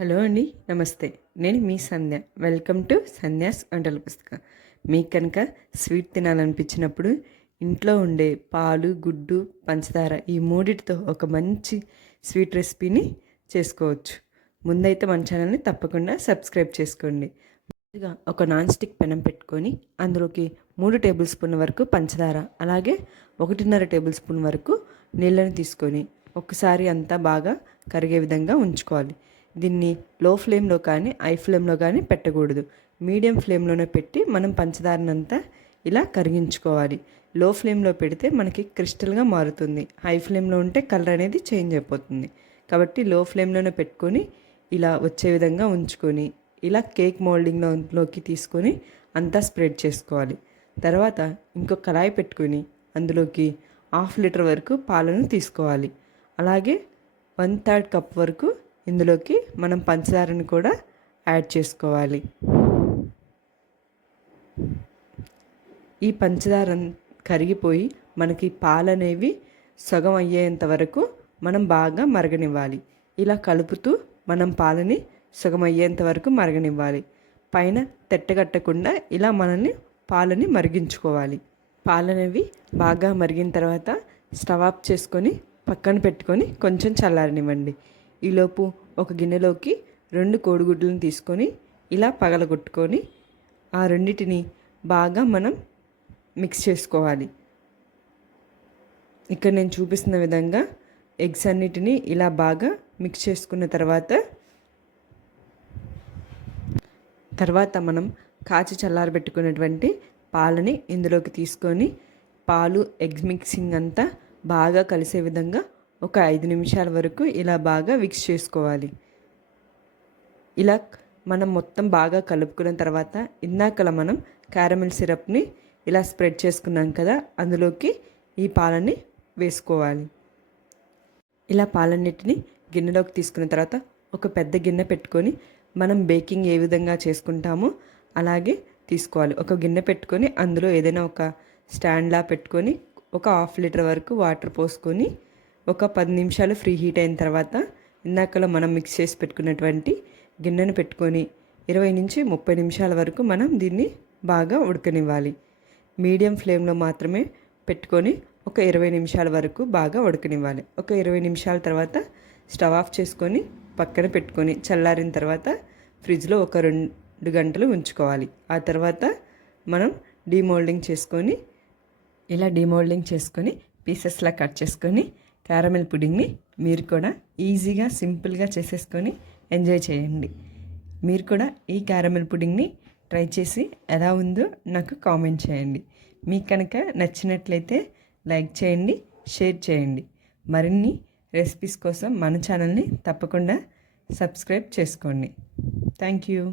Hello అండి నమస్తే. నేను మీ సంధ్య. వెల్కమ్ టు సంధ్యాస్ వంటల పుస్తకం. మీకు కనుక స్వీట్ తినాలనిపించినప్పుడు ఇంట్లో ఉండే పాలు గుడ్డు పంచదార ఈ మూడిటితో ఒక మంచి స్వీట్ రెసిపీని చేసుకోవచ్చు. ముందైతే మన ఛానల్ని తప్పకుండా సబ్స్క్రైబ్ చేసుకోండి. ముందుగా ఒక నాన్ స్టిక్ పెనం పెట్టుకొని అందులోకి మూడు టేబుల్ స్పూన్ వరకు పంచదార అలాగే ఒకటిన్నర టేబుల్ స్పూన్ వరకు నీళ్ళని తీసుకొని ఒకసారి అంతా బాగా కరిగే విధంగా ఉంచుకోవాలి. దీన్ని లో ఫ్లేమ్లో కానీ హై ఫ్లేమ్లో కానీ పెట్టకూడదు. మీడియం ఫ్లేమ్లోనే పెట్టి మనం పంచదారనంతా ఇలా కరిగించుకోవాలి. లో ఫ్లేమ్లో పెడితే మనకి క్రిస్టల్గా మారుతుంది. హై ఫ్లేమ్లో ఉంటే కలర్ అనేది చేంజ్ అయిపోతుంది. కాబట్టి లో ఫ్లేమ్లోనే పెట్టుకొని ఇలా వచ్చే విధంగా ఉంచుకొని ఇలా కేక్ మోల్డింగ్లోకి తీసుకొని అంతా స్ప్రెడ్ చేసుకోవాలి. తర్వాత ఇంకో కళాయి పెట్టుకొని అందులోకి హాఫ్ లీటర్ వరకు పాలను తీసుకోవాలి. అలాగే వన్ థర్డ్ కప్ వరకు ఇందులోకి మనం పంచదారని కూడా యాడ్ చేసుకోవాలి. ఈ పంచదార కరిగిపోయి మనకి పాలు అనేవి సగం అయ్యేంత వరకు మనం బాగా మరగనివ్వాలి. ఇలా కలుపుతూ మనం పాలని సగం అయ్యేంత వరకు మరగనివ్వాలి. పైన తెట్టగట్టకుండా ఇలా మనల్ని పాలని మరిగించుకోవాలి. పాలనేవి బాగా మరిగిన తర్వాత స్టవ్ ఆఫ్ చేసుకొని పక్కన పెట్టుకొని కొంచెం చల్లారనివ్వండి. ఈలోపు ఒక గిన్నెలోకి రెండు కోడిగుడ్లను తీసుకొని ఇలా పగలగొట్టుకొని ఆ రెండింటిని బాగా మనం మిక్స్ చేసుకోవాలి. ఇక్కడ నేను చూపిస్తున్న విధంగా ఎగ్స్ అన్నిటిని ఇలా బాగా మిక్స్ చేసుకున్న తర్వాత తర్వాత మనం కాచి చల్లారబెట్టుకున్నటువంటి పాలని ఇందులోకి తీసుకొని పాలు ఎగ్ మిక్సింగ్ అంతా బాగా కలిసే విధంగా ఒక ఐదు నిమిషాల వరకు ఇలా బాగా మిక్స్ చేసుకోవాలి. ఇలా మనం మొత్తం బాగా కలుపుకున్న తర్వాత ఇందాకలా మనం క్యారమిల్ సిరప్ని ఇలా స్ప్రెడ్ చేసుకున్నాం కదా అందులోకి ఈ పాలని వేసుకోవాలి. ఇలా పాలన్నిటిని గిన్నెలోకి తీసుకున్న తర్వాత ఒక పెద్ద గిన్నె పెట్టుకొని మనం బేకింగ్ ఏ విధంగా చేసుకుంటామో అలాగే తీసుకోవాలి. ఒక గిన్నె పెట్టుకొని అందులో ఏదైనా ఒక స్టాండ్లా పెట్టుకొని ఒక హాఫ్ లీటర్ వరకు వాటర్ పోసుకొని ఒక పది నిమిషాలు ఫ్రీ హీట్ అయిన తర్వాత ఇందాకలో మనం మిక్స్ చేసి పెట్టుకున్నటువంటి గిన్నెను పెట్టుకొని ఇరవై నుంచి ముప్పై నిమిషాల వరకు మనం దీన్ని బాగా ఉడకనివ్వాలి. మీడియం ఫ్లేమ్లో మాత్రమే పెట్టుకొని ఒక ఇరవై నిమిషాల వరకు బాగా ఉడకనివ్వాలి. ఒక ఇరవై నిమిషాల తర్వాత స్టవ్ ఆఫ్ చేసుకొని పక్కన పెట్టుకొని చల్లారిన తర్వాత ఫ్రిడ్జ్లో ఒక రెండు గంటలు ఉంచుకోవాలి. ఆ తర్వాత మనం డీమోల్డింగ్ చేసుకొని ఇలా డీమోల్డింగ్ చేసుకొని పీసెస్లా కట్ చేసుకొని క్యారమెల్ పుడింగ్ని మీరు కూడా ఈజీగా సింపుల్గా చేసేసుకొని ఎంజాయ్ చేయండి. మీరు కూడా ఈ క్యారమెల్ పుడింగ్ని ట్రై చేసి ఎలా ఉందో నాకు కామెంట్ చేయండి. మీకు కనుక నచ్చినట్లయితే లైక్ చేయండి షేర్ చేయండి. మరిన్ని రెసిపీస్ కోసం మన ఛానల్ని తప్పకుండా సబ్స్క్రైబ్ చేసుకోండి. Thank you.